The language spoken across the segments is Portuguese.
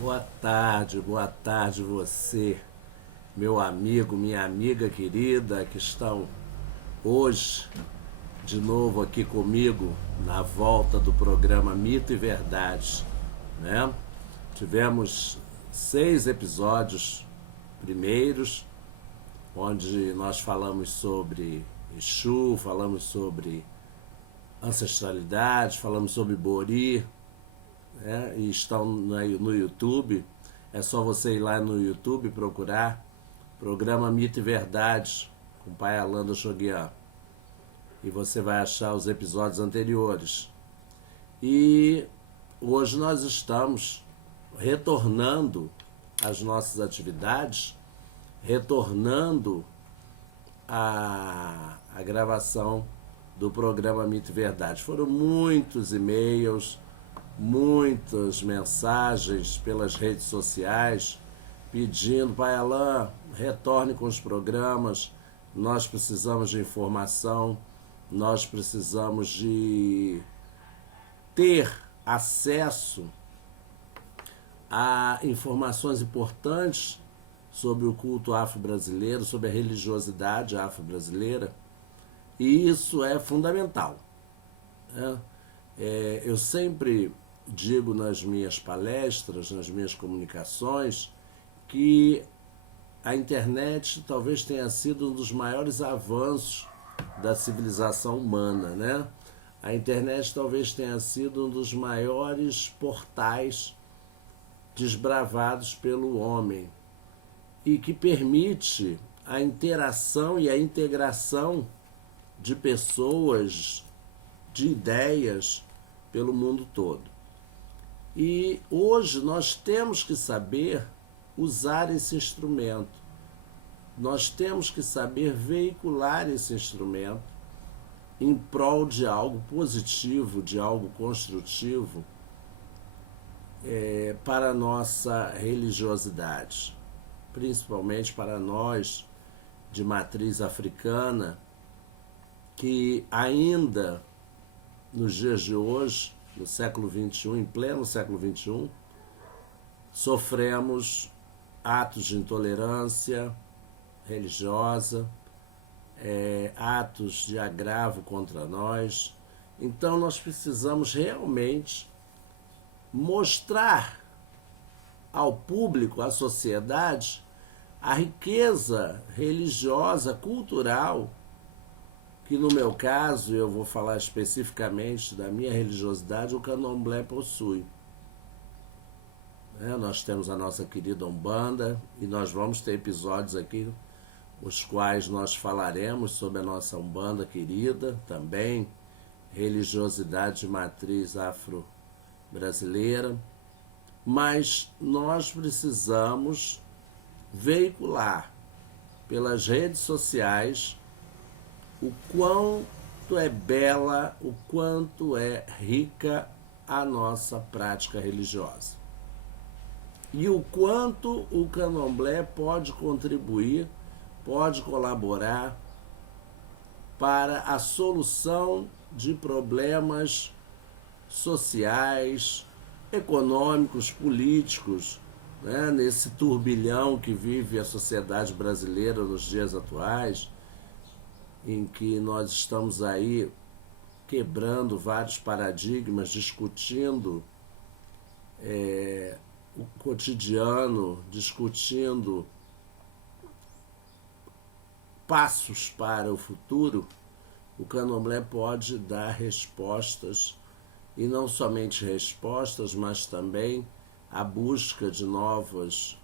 Boa tarde você, meu amigo, minha amiga querida, que estão hoje de novo aqui comigo na volta do programa Mito e Verdade, né? Tivemos 6 episódios primeiros, onde nós falamos sobre Exu, falamos sobre ancestralidade, falamos sobre Bori, e estão no YouTube. É só você ir lá no YouTube procurar programa Mito e Verdade com o pai Alando Choguian e você vai achar os episódios anteriores. E hoje nós estamos retornando às nossas atividades, retornando à gravação do programa Mito e Verdade. Foram muitos e-mails, muitas mensagens pelas redes sociais pedindo: pai Alain, retorne com os programas, nós precisamos de informação, nós precisamos de ter acesso a informações importantes sobre o culto afro-brasileiro, sobre a religiosidade afro-brasileira, e isso é fundamental, né? Eu sempre digo nas minhas palestras, nas minhas comunicações, que a internet talvez tenha sido um dos maiores avanços da civilização humana, né? A internet talvez tenha sido um dos maiores portais desbravados pelo homem e que permite a interação e a integração de pessoas, de ideias pelo mundo todo. E hoje nós temos que saber usar esse instrumento. Nós temos que saber veicular esse instrumento em prol de algo positivo, de algo construtivo, para a nossa religiosidade, principalmente para nós de matriz africana, que ainda nos dias de hoje, no século XXI, em pleno século XXI, sofremos atos de intolerância religiosa, atos de agravo contra nós. Então nós precisamos realmente mostrar ao público, à sociedade, a riqueza religiosa, cultural, que no meu caso, eu vou falar especificamente da minha religiosidade, o candomblé possui. Nós temos a nossa querida Umbanda e nós vamos ter episódios aqui, os quais nós falaremos sobre a nossa Umbanda querida, também religiosidade de matriz afro-brasileira, mas nós precisamos veicular pelas redes sociais o quanto é bela, o quanto é rica a nossa prática religiosa. E o quanto o candomblé pode contribuir, pode colaborar para a solução de problemas sociais, econômicos, políticos, né, nesse turbilhão que vive a sociedade brasileira nos dias atuais, em que nós estamos aí quebrando vários paradigmas, discutindo o cotidiano, discutindo passos para o futuro. O candomblé pode dar respostas, e não somente respostas, mas também a busca de novos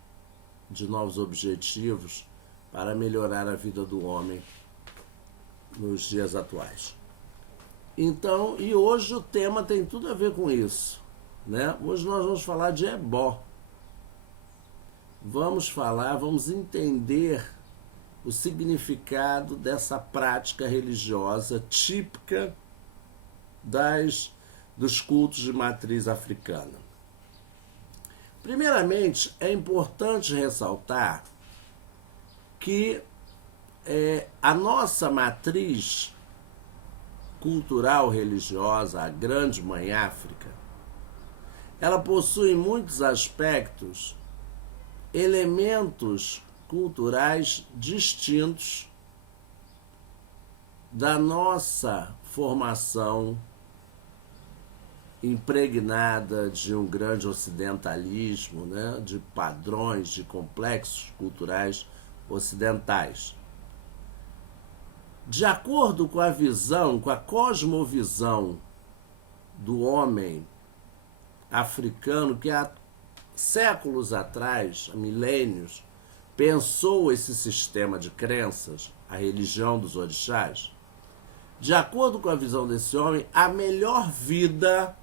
objetivos para melhorar a vida do homem nos dias atuais. Então, e hoje o tema tem tudo a ver com isso, né? Hoje nós vamos falar de ebó. Vamos entender o significado dessa prática religiosa típica dos cultos de matriz africana. Primeiramente, é importante ressaltar que a nossa matriz cultural religiosa, a Grande Mãe África, ela possui em muitos aspectos elementos culturais distintos da nossa formação impregnada de um grande ocidentalismo, né, de padrões, de complexos culturais ocidentais. De acordo com a visão, com a cosmovisão do homem africano, que há séculos atrás, há milênios, pensou esse sistema de crenças, a religião dos orixás, de acordo com a visão desse homem, a melhor vida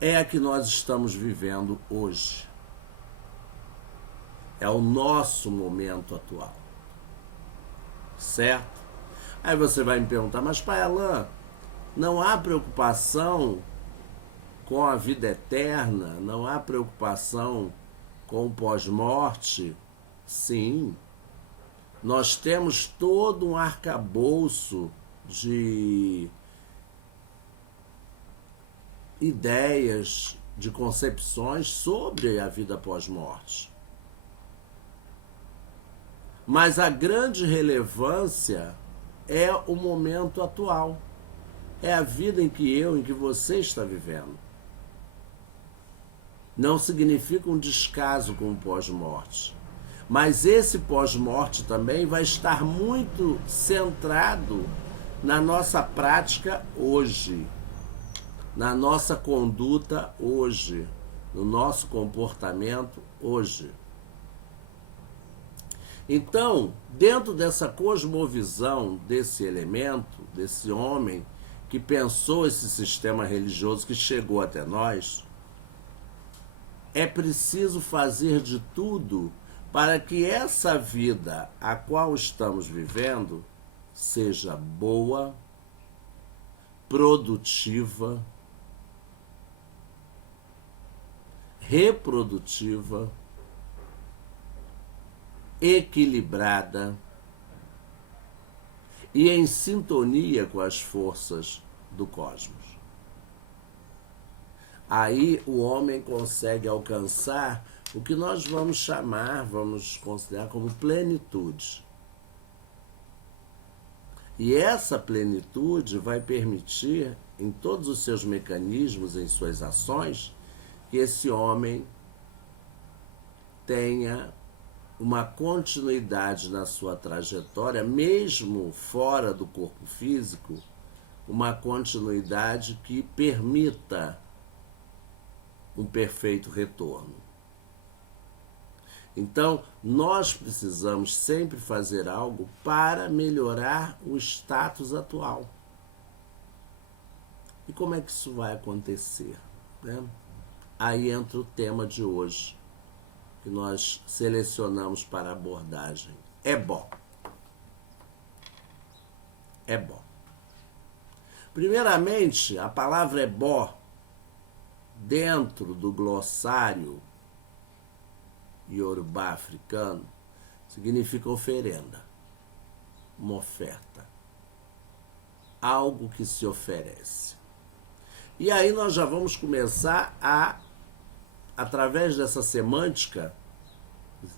é a que nós estamos vivendo hoje. É o nosso momento atual. Certo? Aí você vai me perguntar, mas pai Alain, não há preocupação com a vida eterna? Não há preocupação com o pós-morte? Sim. Nós temos todo um arcabouço de ideias, de concepções sobre a vida pós-morte. Mas a grande relevância é o momento atual. É a vida em que você está vivendo. Não significa um descaso com o pós-morte. Mas esse pós-morte também vai estar muito centrado na nossa prática hoje, na nossa conduta hoje, no nosso comportamento hoje. Então, dentro dessa cosmovisão desse elemento, desse homem que pensou esse sistema religioso que chegou até nós, é preciso fazer de tudo para que essa vida a qual estamos vivendo seja boa, produtiva, reprodutiva, equilibrada e em sintonia com as forças do cosmos. Aí o homem consegue alcançar o que nós vamos considerar como plenitude. E essa plenitude vai permitir, em todos os seus mecanismos, em suas ações, que esse homem tenha uma continuidade na sua trajetória, mesmo fora do corpo físico, uma continuidade que permita um perfeito retorno. Então, nós precisamos sempre fazer algo para melhorar o status atual. E como é que isso vai acontecer, né? Aí entra o tema de hoje, que nós selecionamos para abordagem. É bom. É bom. Primeiramente, a palavra ebó, dentro do glossário iorubá africano, significa oferenda, uma oferta, algo que se oferece. E aí nós já vamos começar através dessa semântica,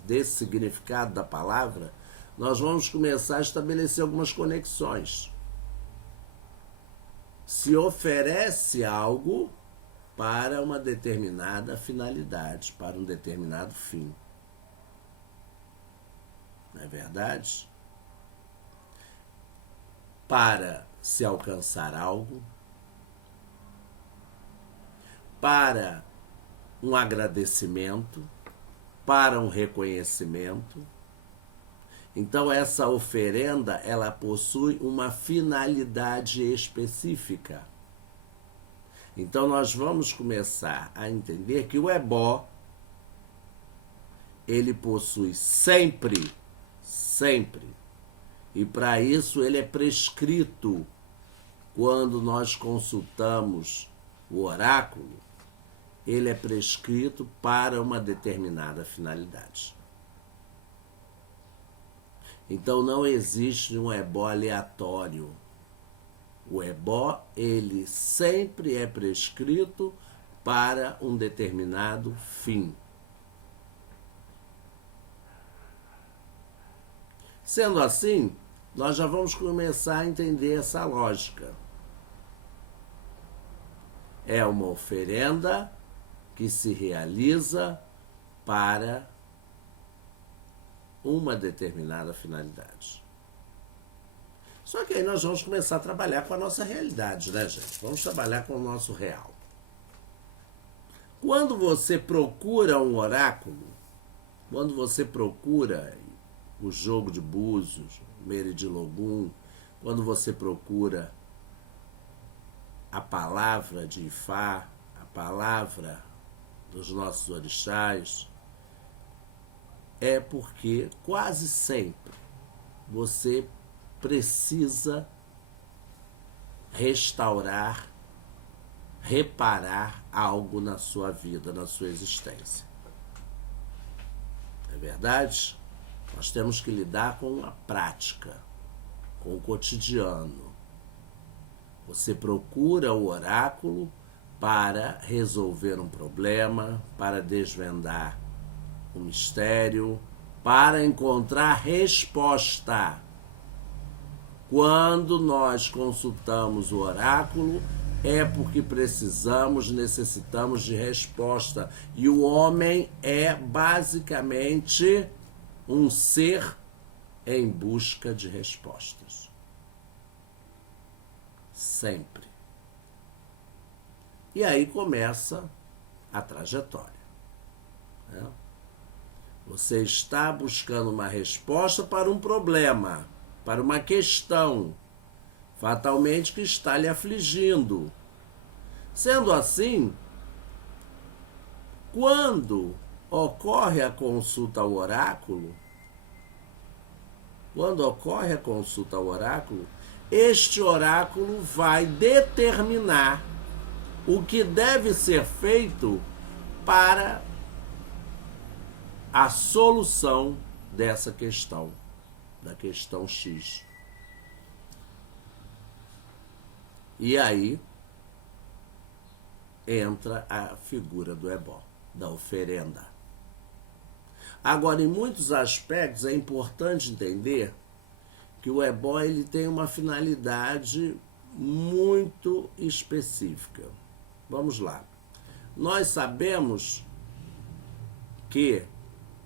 desse significado da palavra, nós vamos começar a estabelecer algumas conexões. Se oferece algo para uma determinada finalidade, para um determinado fim. Não é verdade? Para se alcançar algo, para um agradecimento, para um reconhecimento. Então essa oferenda, ela possui uma finalidade específica. Então nós vamos começar a entender que o ebó, ele possui sempre, e para isso ele é prescrito quando nós consultamos o oráculo, ele é prescrito para uma determinada finalidade. Então não existe um ebó aleatório. O ebó, ele sempre é prescrito para um determinado fim. Sendo assim, nós já vamos começar a entender essa lógica. É uma oferenda que se realiza para uma determinada finalidade. Só que aí nós vamos começar a trabalhar com a nossa realidade, né, gente? Vamos trabalhar com o nosso real. Quando você procura um oráculo, quando você procura o jogo de búzios, Meridilogum, quando você procura a palavra de Ifá, a palavra dos nossos orixás, é porque quase sempre você precisa restaurar, reparar algo na sua vida, na sua existência. É verdade? Nós temos que lidar com a prática, com o cotidiano. Você procura o oráculo para resolver um problema, para desvendar um mistério, para encontrar resposta. Quando nós consultamos o oráculo, é porque necessitamos de resposta. E o homem é basicamente um ser em busca de respostas. Sempre. E aí começa a trajetória. Né? Você está buscando uma resposta para um problema, para uma questão, fatalmente que está lhe afligindo. Sendo assim, quando ocorre a consulta ao oráculo, este oráculo vai determinar o que deve ser feito para a solução dessa questão, da questão X. E aí entra a figura do ebó, da oferenda. Agora, em muitos aspectos, é importante entender que o ebó ele tem uma finalidade muito específica. Vamos lá. Nós sabemos que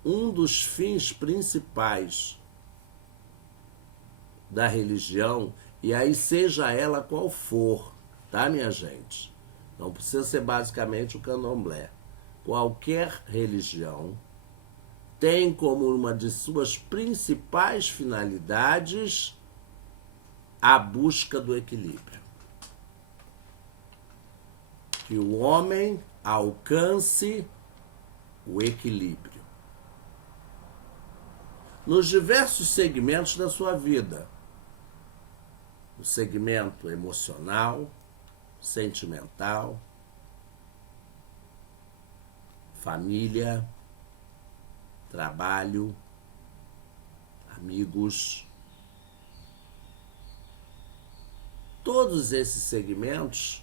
um dos fins principais da religião, e aí seja ela qual for, tá, minha gente? Não precisa ser basicamente o candomblé. Qualquer religião tem como uma de suas principais finalidades a busca do equilíbrio. Que o homem alcance o equilíbrio nos diversos segmentos da sua vida. O segmento emocional, sentimental, família, trabalho, amigos. Todos esses segmentos,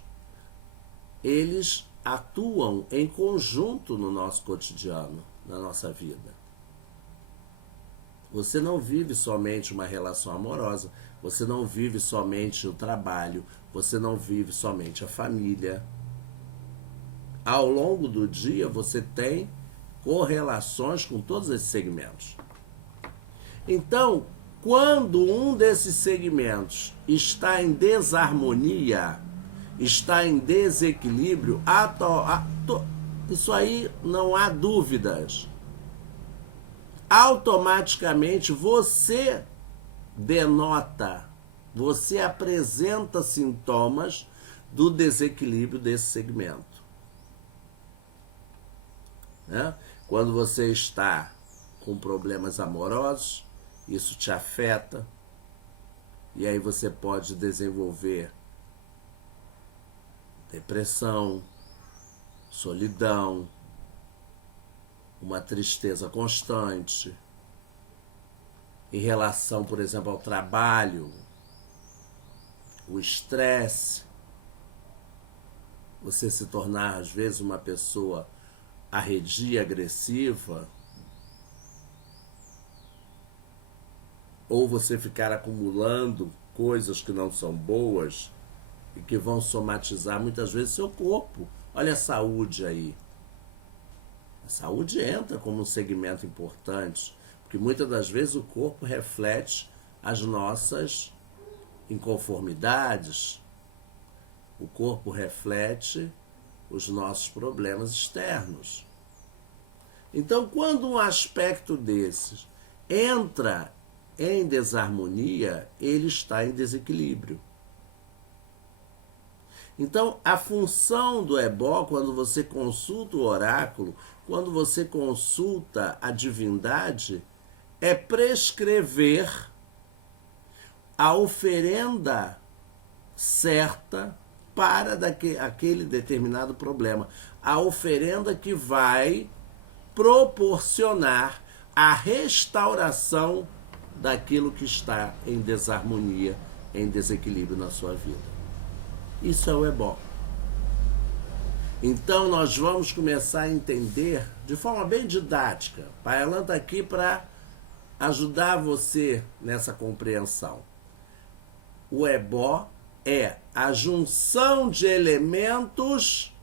eles atuam em conjunto no nosso cotidiano, na nossa vida. Você não vive somente uma relação amorosa, você não vive somente o trabalho, você não vive somente a família. Ao longo do dia, você tem correlações com todos esses segmentos. Então, quando um desses segmentos está em desarmonia, está em desequilíbrio, isso aí não há dúvidas. Automaticamente você denota, você apresenta sintomas do desequilíbrio desse segmento. Né? Quando você está com problemas amorosos, isso te afeta, e aí você pode desenvolver depressão, solidão, uma tristeza constante. Em relação, por exemplo, ao trabalho, o estresse, você se tornar às vezes uma pessoa arredia, agressiva, ou você ficar acumulando coisas que não são boas e que vão somatizar muitas vezes seu corpo. Olha a saúde aí. A saúde entra como um segmento importante, porque muitas das vezes o corpo reflete as nossas inconformidades, o corpo reflete os nossos problemas externos. Então, quando um aspecto desses entra em desarmonia, ele está em desequilíbrio. Então, a função do ebó, quando você consulta o oráculo, quando você consulta a divindade, é prescrever a oferenda certa para aquele determinado problema. A oferenda que vai proporcionar a restauração daquilo que está em desarmonia, em desequilíbrio na sua vida. Isso é o ebó. Então nós vamos começar a entender de forma bem didática. Pai Alan está aqui para ajudar você nessa compreensão. O ebó é a junção de elementos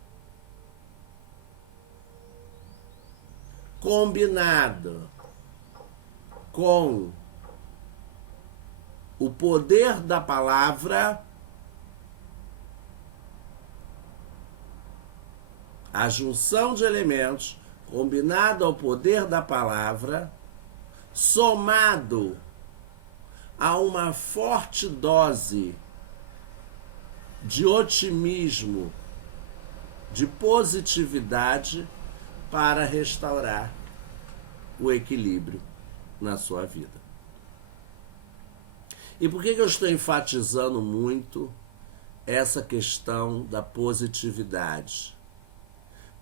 combinada com o poder da palavra, a junção de elementos combinado ao poder da palavra, somado a uma forte dose de otimismo, de positividade para restaurar o equilíbrio na sua vida. E por que eu estou enfatizando muito essa questão da positividade?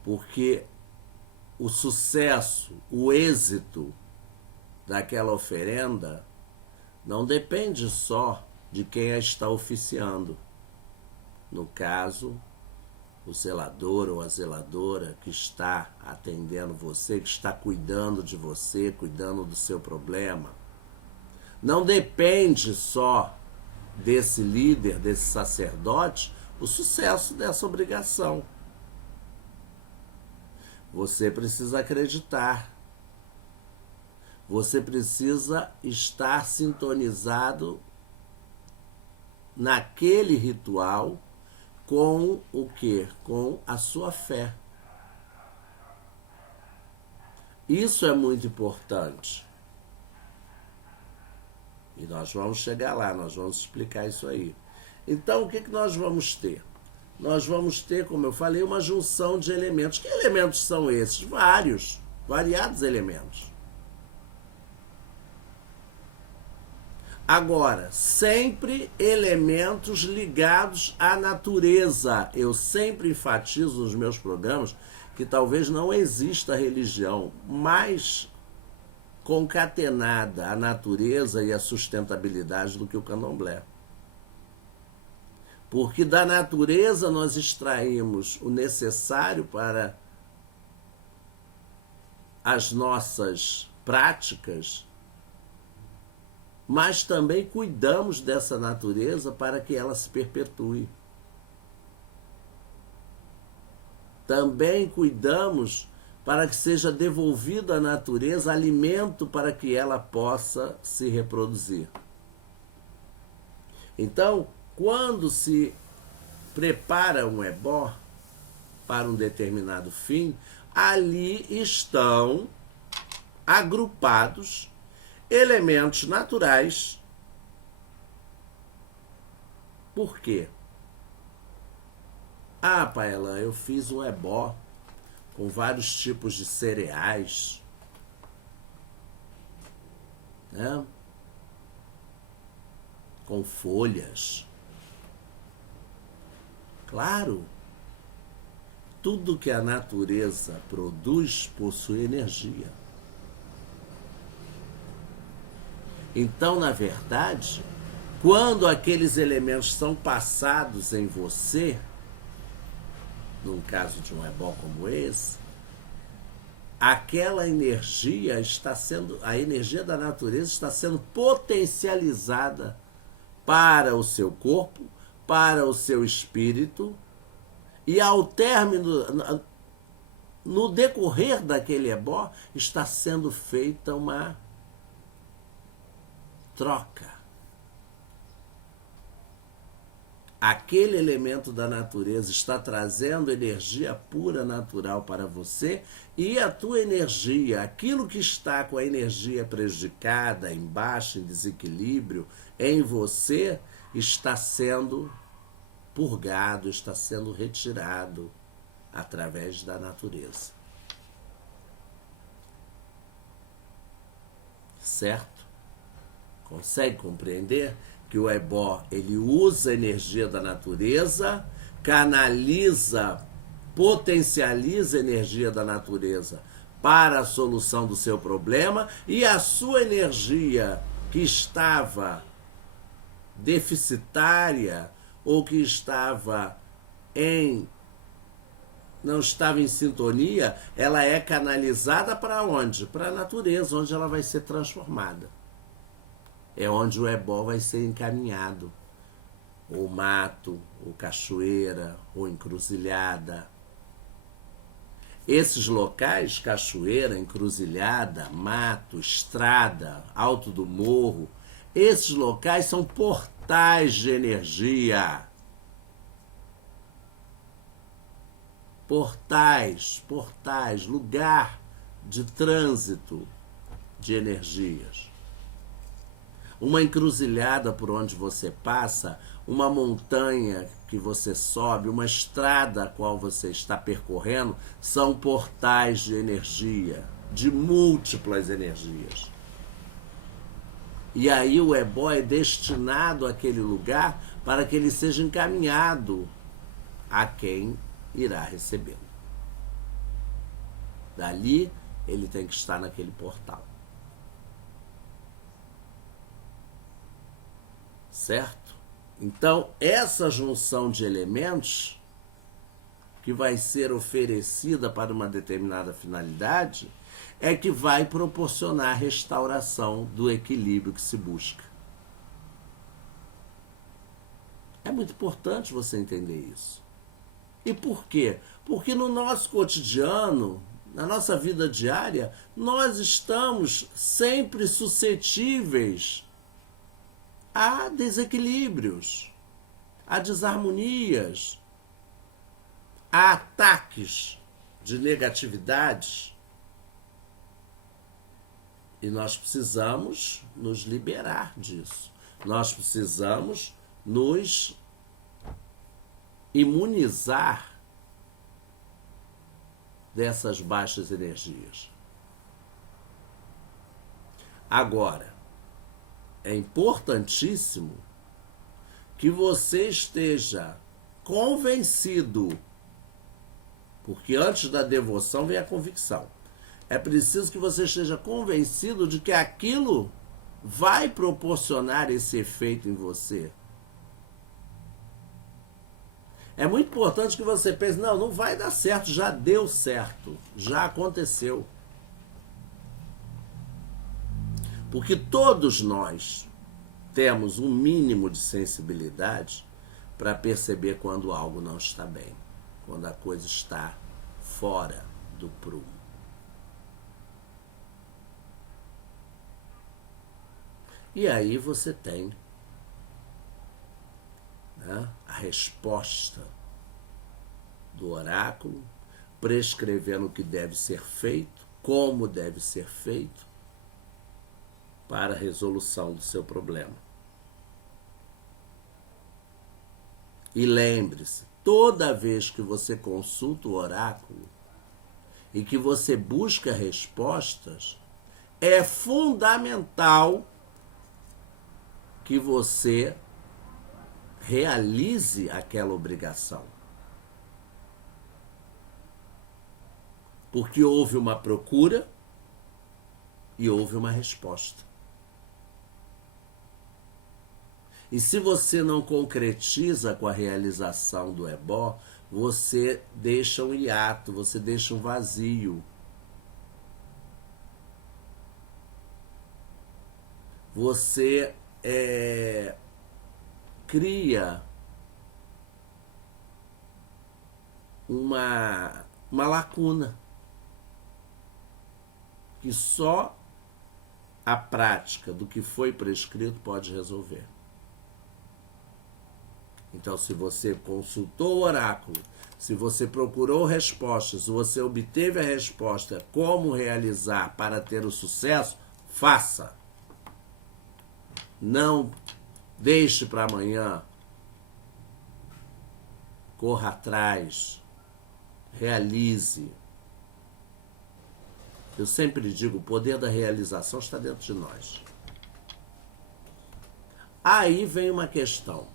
Porque o sucesso, o êxito daquela oferenda não depende só de quem a está oficiando. No caso, o zelador ou a zeladora que está atendendo você, que está cuidando de você, cuidando do seu problema. Não depende só desse líder, desse sacerdote, o sucesso dessa obrigação. Você precisa acreditar. Você precisa estar sintonizado naquele ritual com o quê? Com a sua fé. Isso é muito importante. E nós vamos chegar lá, nós vamos explicar isso aí. Então, o que nós vamos ter? Nós vamos ter, como eu falei, uma junção de elementos. Que elementos são esses? Variados elementos. Agora, sempre elementos ligados à natureza. Eu sempre enfatizo nos meus programas que talvez não exista religião mais concatenada à natureza e à sustentabilidade do que o candomblé. Porque da natureza nós extraímos o necessário para as nossas práticas, mas também cuidamos dessa natureza para que ela se perpetue. Também cuidamos para que seja devolvido à natureza alimento para que ela possa se reproduzir. Então, quando se prepara um ebó para um determinado fim, ali estão agrupados elementos naturais. Por quê? Ah, Pai Alan, eu fiz um ebó com vários tipos de cereais, né? Com folhas. Claro, tudo que a natureza produz possui energia. Então, na verdade, Quando aqueles elementos são passados em você, num caso de um ebó como esse, aquela energia está sendo, a energia da natureza está sendo potencializada para o seu corpo, para o seu espírito, e ao término, no decorrer daquele ebó, está sendo feita uma troca. Aquele elemento da natureza está trazendo energia pura, natural para você, e a tua energia, aquilo que está com a energia prejudicada, em baixo, em desequilíbrio, em você, está sendo purgado, está sendo retirado através da natureza. Certo? Consegue compreender que o ebó, ele usa a energia da natureza, canaliza, potencializa a energia da natureza para a solução do seu problema, e a sua energia que estava deficitária ou que estava não estava em sintonia, ela é canalizada para onde? Para a natureza, onde ela vai ser transformada. É onde o ebó vai ser encaminhado. Ou mato, ou cachoeira, ou encruzilhada. Esses locais, cachoeira, encruzilhada, mato, estrada, alto do morro, esses locais são portais de energia. Portais, lugar de trânsito de energias. Uma encruzilhada por onde você passa, uma montanha que você sobe, uma estrada a qual você está percorrendo, são portais de energia, de múltiplas energias. E aí o ebó é destinado àquele lugar para que ele seja encaminhado a quem irá recebê-lo. Dali, ele tem que estar naquele portal. Certo? Então, essa junção de elementos que vai ser oferecida para uma determinada finalidade é que vai proporcionar a restauração do equilíbrio que se busca. É muito importante você entender isso. E por quê? Porque no nosso cotidiano, na nossa vida diária, nós estamos sempre suscetíveis a desequilíbrios, a desarmonias, a ataques de negatividades. E nós precisamos nos liberar disso. Nós precisamos nos imunizar dessas baixas energias. Agora, é importantíssimo que você esteja convencido, porque antes da devoção vem a convicção. É preciso que você esteja convencido de que aquilo vai proporcionar esse efeito em você. É muito importante que você pense, não vai dar certo, já deu certo, já aconteceu. Porque todos nós temos um mínimo de sensibilidade para perceber quando algo não está bem, quando a coisa está fora do prumo. E aí você tem, né, a resposta do oráculo, prescrevendo o que deve ser feito, como deve ser feito, para a resolução do seu problema. E lembre-se, toda vez que você consulta o oráculo e que você busca respostas, é fundamental que você realize aquela obrigação. Porque houve uma procura e houve uma resposta. E se você não concretiza com a realização do ebó, você deixa um hiato, você deixa um vazio. Você cria uma lacuna que só a prática do que foi prescrito pode resolver. Então, se você consultou o oráculo, se você procurou respostas, se você obteve a resposta como realizar para ter o sucesso, faça. Não deixe para amanhã. Corra atrás. Realize. Eu sempre digo, o poder da realização está dentro de nós. Aí vem uma questão,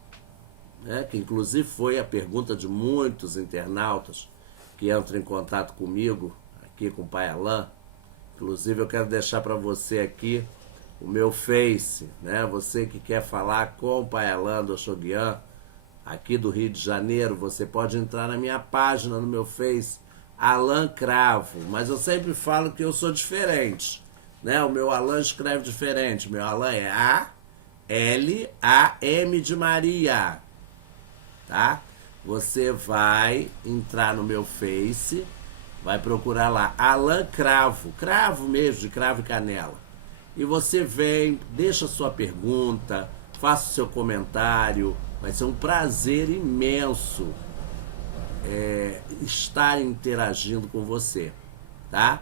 né, que inclusive foi a pergunta de muitos internautas que entram em contato comigo, aqui com o Pai Alain. Inclusive eu quero deixar para você aqui o meu Face, né? Você que quer falar com o Pai Alain do Oxoguian, aqui do Rio de Janeiro, você pode entrar na minha página, no meu Face, Alain Cravo. Mas eu sempre falo que eu sou diferente, né? O meu Alain escreve diferente. O meu Alain é A-L-A-M de Maria, tá? Você vai entrar no meu Face, vai procurar lá, Alain Cravo, cravo mesmo, de cravo e canela. E você vem, deixa sua pergunta, faça o seu comentário. Vai ser um prazer imenso estar interagindo com você, tá?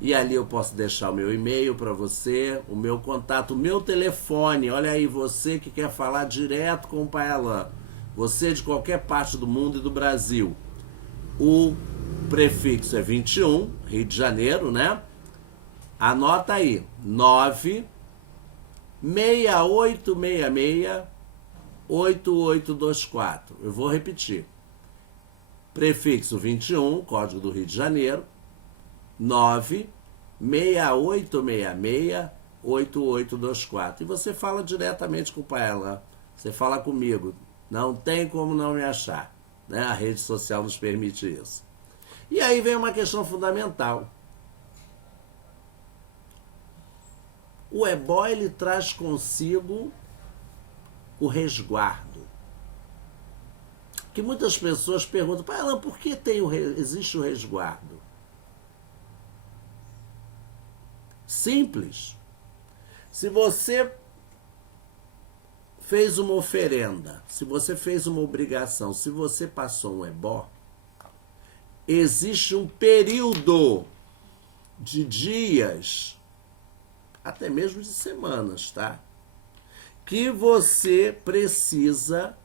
E ali eu posso deixar o meu e-mail para você, o meu contato, o meu telefone. Olha aí, você que quer falar direto com o Pai Alain, você de qualquer parte do mundo e do Brasil. O prefixo é 21, Rio de Janeiro, né? Anota aí, 96866-8824. Eu vou repetir. Prefixo 21, código do Rio de Janeiro, 96866-8824. E você fala diretamente com o Pai Alain. Você fala comigo. Não tem como não me achar, né? A rede social nos permite isso. E aí vem uma questão fundamental. O ebó, ele traz consigo o resguardo. Que muitas pessoas perguntam, Pai Alain, por que existe o resguardo? Simples. Se você fez uma oferenda, se você fez uma obrigação, se você passou um ebó, existe um período de dias, até mesmo de semanas, tá? Que você precisa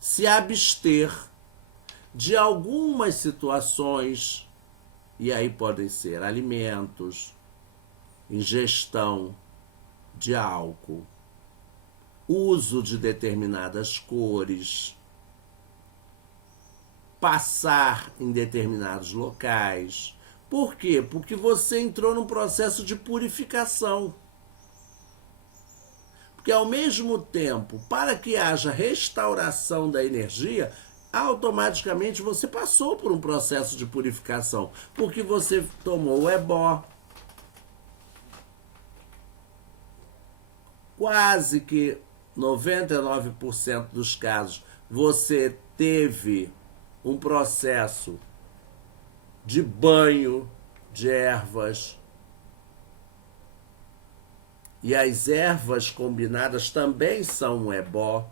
se abster de algumas situações, e aí podem ser alimentos, ingestão de álcool, uso de determinadas cores, passar em determinados locais. Por quê? Porque você entrou num processo de purificação. Porque ao mesmo tempo, para que haja restauração da energia, automaticamente você passou por um processo de purificação. Porque você tomou o ebó, quase que 99% dos casos, você teve um processo de banho de ervas. E as ervas combinadas também são um ebó.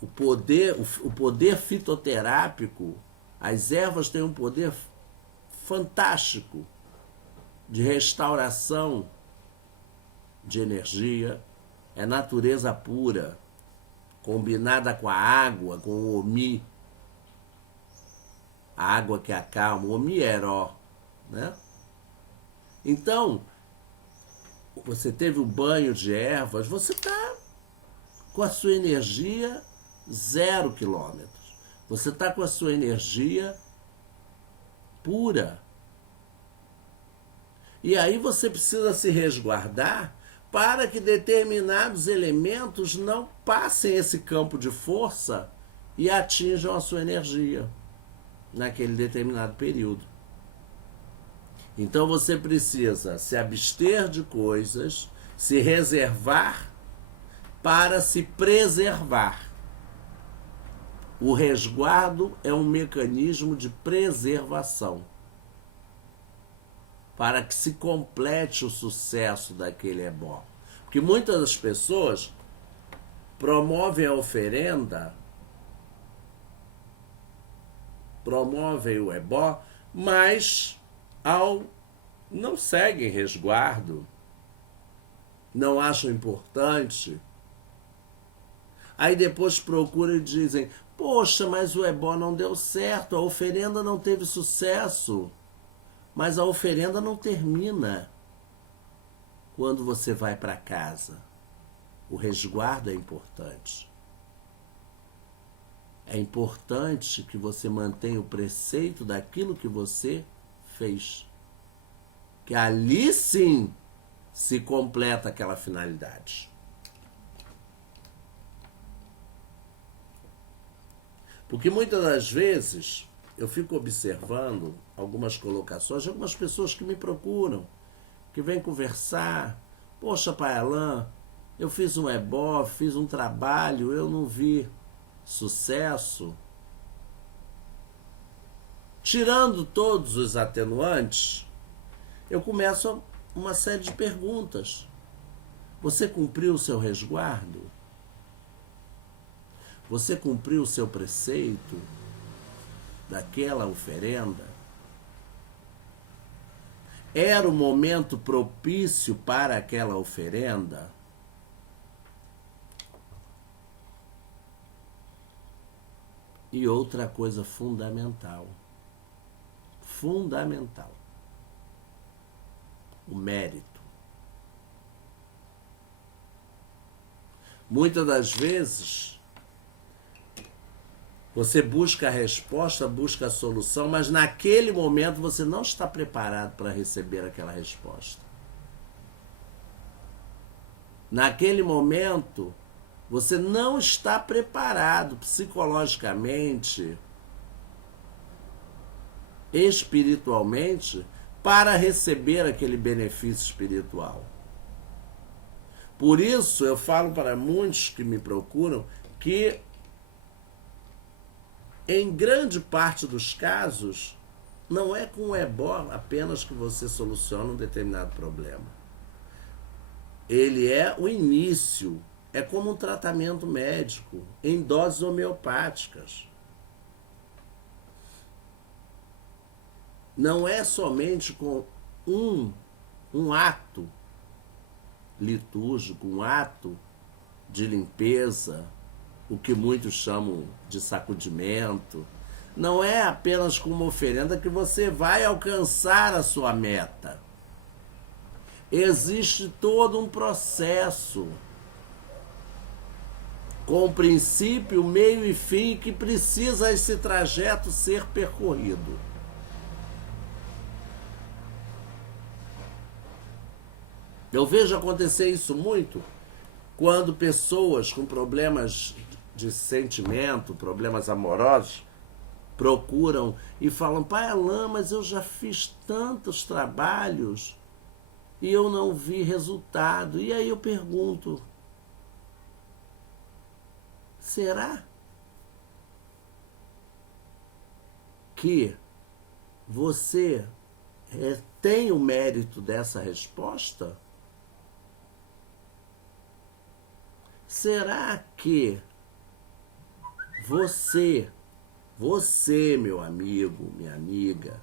O poder fitoterápico, as ervas têm um poder fantástico de restauração de energia. É natureza pura, combinada com a água, com o Omi. A água que acalma, o Omi é Heró, né? Então, você teve um banho de ervas, você está com a sua energia 0 quilômetros. Você está com a sua energia pura. E aí você precisa se resguardar para que determinados elementos não passem esse campo de força e atinjam a sua energia naquele determinado período. Então você precisa se abster de coisas, se reservar para se preservar. O resguardo é um mecanismo de preservação para que se complete o sucesso daquele ebó. Porque muitas das pessoas promovem a oferenda, promovem o ebó, mas não seguem resguardo, não acham importante. Aí depois procuram e dizem: poxa, mas o ebó não deu certo, a oferenda não teve sucesso. Mas a oferenda não termina quando você vai para casa. O resguardo é importante. É importante que você mantenha o preceito daquilo que você fez. Que ali sim se completa aquela finalidade. Porque muitas das vezes eu fico observando algumas colocações de algumas pessoas que me procuram, que vêm conversar. Poxa, Pai Alain, eu fiz um ebó, fiz um trabalho, eu não vi sucesso. Tirando todos os atenuantes, eu começo uma série de perguntas. Você cumpriu o seu resguardo? Você cumpriu o seu preceito daquela oferenda? Era o momento propício para aquela oferenda? E outra coisa fundamental, o mérito. Muitas das vezes você busca a resposta, busca a solução, mas naquele momento você não está preparado para receber aquela resposta. Naquele momento, você não está preparado psicologicamente, espiritualmente, para receber aquele benefício espiritual. Por isso, eu falo para muitos que me procuram que em grande parte dos casos, não é com o ebó apenas que você soluciona um determinado problema. Ele é o início, é como um tratamento médico, em doses homeopáticas. Não é somente com um ato litúrgico, um ato de limpeza, o que muitos chamam de sacudimento. Não é apenas com uma oferenda que você vai alcançar a sua meta. Existe todo um processo, com princípio, meio e fim, que precisa esse trajeto ser percorrido. Eu vejo acontecer isso muito quando pessoas com problemas de sentimento, problemas amorosos, procuram e falam: Pai Alain, mas eu já fiz tantos trabalhos e eu não vi resultado. E aí eu pergunto: será que você tem o mérito dessa resposta? Será que você, meu amigo, minha amiga,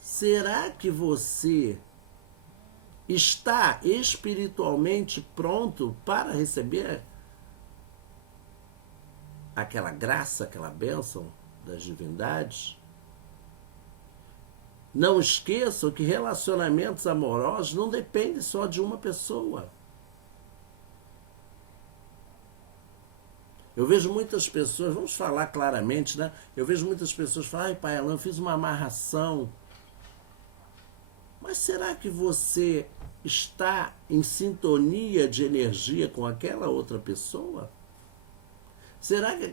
será que você está espiritualmente pronto para receber aquela graça, aquela bênção das divindades? Não esqueçam que relacionamentos amorosos não dependem só de uma pessoa. Eu vejo muitas pessoas, vamos falar claramente, né? Eu vejo muitas pessoas falarem: ai, Pai Alain, eu fiz uma amarração. Mas será que você está em sintonia de energia com aquela outra pessoa? Será que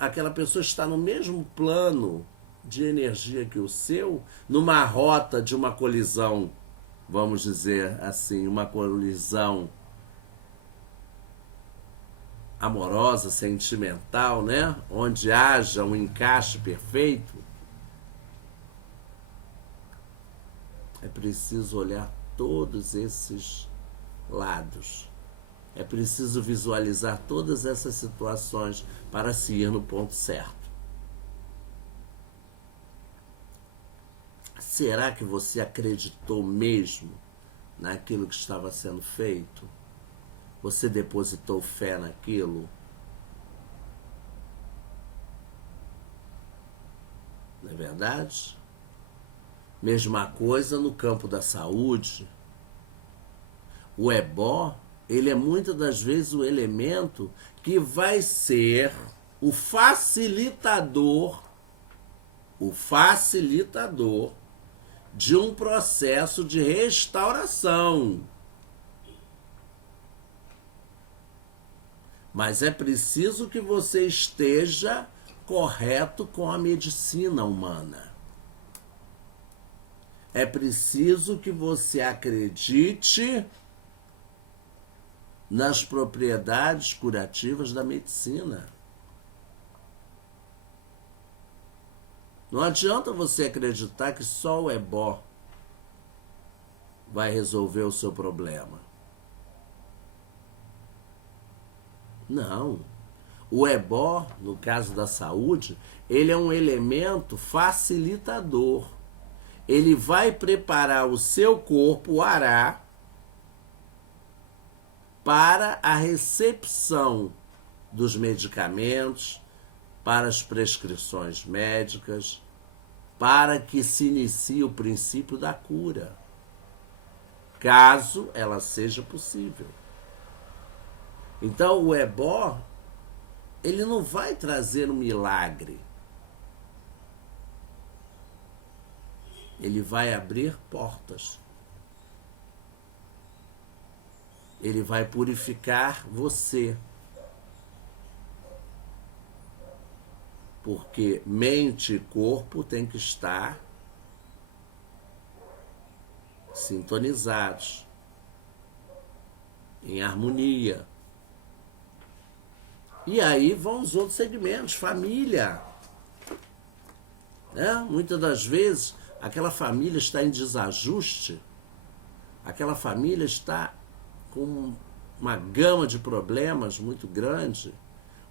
aquela pessoa está no mesmo plano de energia que o seu? Numa rota de uma colisão, vamos dizer assim, uma colisão amorosa, sentimental, né? Onde haja um encaixe perfeito? É preciso olhar todos esses lados. É preciso visualizar todas essas situações para se ir no ponto certo. Será que você acreditou mesmo naquilo que estava sendo feito? Você depositou fé naquilo? Não é verdade? Mesma coisa no campo da saúde. O ebó, ele é muitas das vezes o elemento que vai ser o facilitador de um processo de restauração. Mas é preciso que você esteja correto com a medicina humana. É preciso que você acredite nas propriedades curativas da medicina. Não adianta você acreditar que só o ebó vai resolver o seu problema. Não. O ebó, no caso da saúde, ele é um elemento facilitador. Ele vai preparar o seu corpo, o ará, para a recepção dos medicamentos, para as prescrições médicas, para que se inicie o princípio da cura, caso ela seja possível. Então o ebó, ele não vai trazer um milagre. Ele vai abrir portas. Ele vai purificar você. Porque mente e corpo têm que estar sintonizados, em harmonia. E aí vão os outros segmentos, família. Né? Muitas das vezes, aquela família está em desajuste, aquela família está com uma gama de problemas muito grande.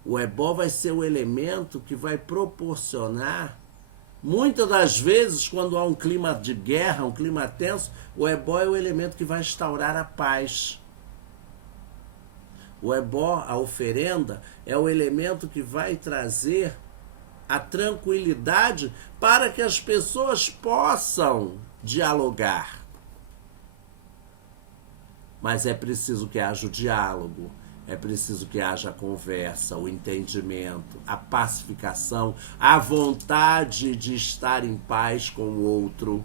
O ebó vai ser o elemento que vai proporcionar, muitas das vezes, quando há um clima de guerra, um clima tenso, o ebó é o elemento que vai instaurar a paz. O ebó, a oferenda, é o elemento que vai trazer a tranquilidade para que as pessoas possam dialogar. Mas é preciso que haja o diálogo, é preciso que haja a conversa, o entendimento, a pacificação, a vontade de estar em paz com o outro.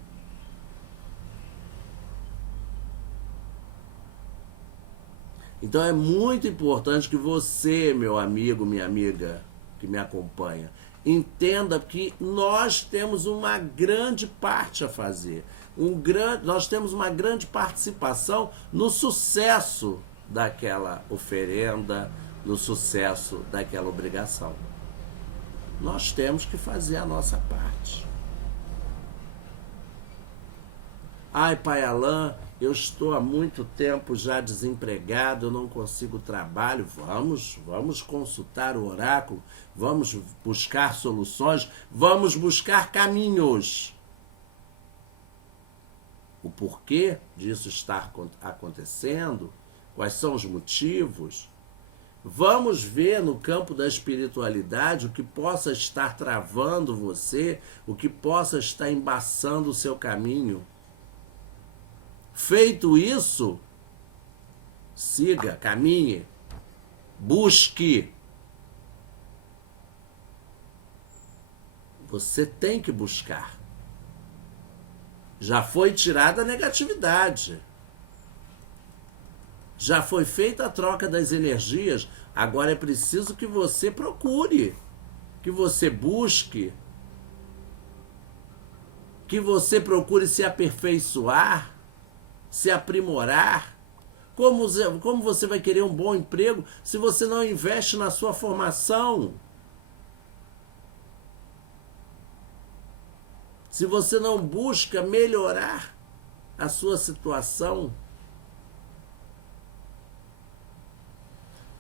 Então é muito importante que você, meu amigo, minha amiga, que me acompanha, entenda que nós temos uma grande parte a fazer. Nós temos uma grande participação no sucesso daquela oferenda, no sucesso daquela obrigação. Nós temos que fazer a nossa parte. Ai, pai Alain, eu estou há muito tempo já desempregado, eu não consigo trabalho. Vamos consultar o oráculo, vamos buscar soluções, vamos buscar caminhos. O porquê disso estar acontecendo, quais são os motivos. Vamos ver no campo da espiritualidade o que possa estar travando você, o que possa estar embaçando o seu caminho. Feito isso, siga, caminhe, busque. Você tem que buscar. Já foi tirada a negatividade. Já foi feita a troca das energias. Agora é preciso que você procure, que você busque, que você procure se aperfeiçoar, se aprimorar. Como você vai querer um bom emprego se você não investe na sua formação? Se você não busca melhorar a sua situação?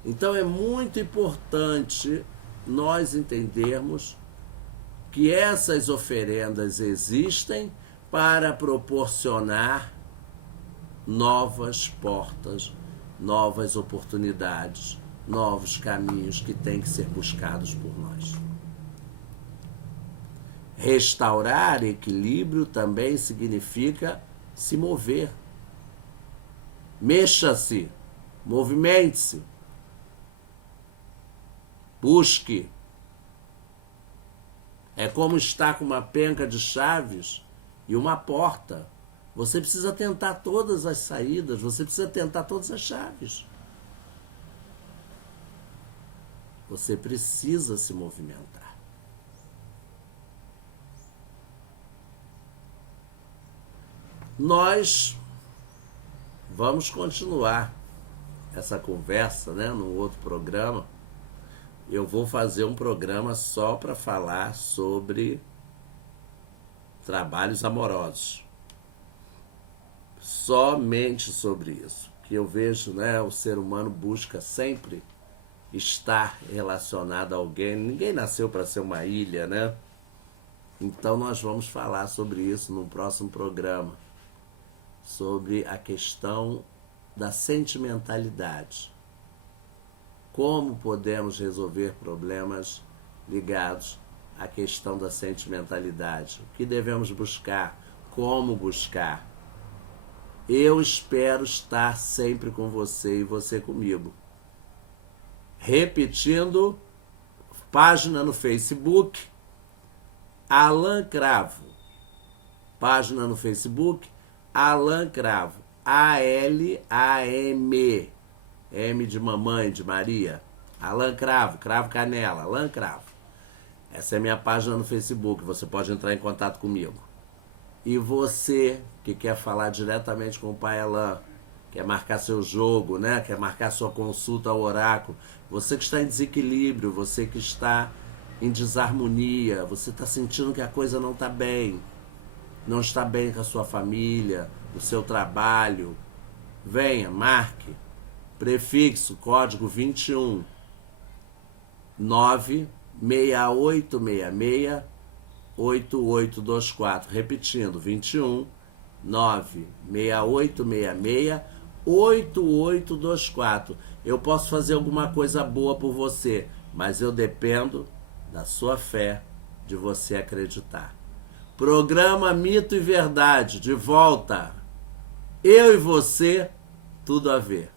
Então é muito importante nós entendermos que essas oferendas existem para proporcionar novas portas, novas oportunidades, novos caminhos que têm que ser buscados por nós. Restaurar equilíbrio também significa se mover. Mexa-se, movimente-se, busque. É como estar com uma penca de chaves e uma porta. Você precisa tentar todas as saídas, você precisa tentar todas as chaves. Você precisa se movimentar. Nós vamos continuar essa conversa, né, num outro programa. Eu vou fazer um programa só para falar sobre trabalhos amorosos. Somente sobre isso. Que eu vejo, né, o ser humano busca sempre estar relacionado a alguém. Ninguém nasceu para ser uma ilha, né? Então nós vamos falar sobre isso no próximo programa. Sobre a questão da sentimentalidade. Como podemos resolver problemas ligados à questão da sentimentalidade? O que devemos buscar? Como buscar? Eu espero estar sempre com você e você comigo. Repetindo, página no Facebook, Alan Cravo. Página no Facebook, Alan Cravo. A-L-A-M. M de mamãe, de Maria. Alan Cravo, Cravo Canela, Alan Cravo. Essa é a minha página no Facebook, você pode entrar em contato comigo. E você que quer falar diretamente com o Pai Alan, quer marcar seu jogo, né? Quer marcar sua consulta ao oráculo, você que está em desequilíbrio, você que está em desarmonia, você está sentindo que a coisa não está bem, não está bem com a sua família, no seu trabalho, venha, marque. Prefixo, código 21 96866 8824. Repetindo, 21 96866 8824. Eu posso fazer alguma coisa boa por você, mas eu dependo da sua fé, de você acreditar. Programa Mito e Verdade, de volta. Eu e você, tudo a ver.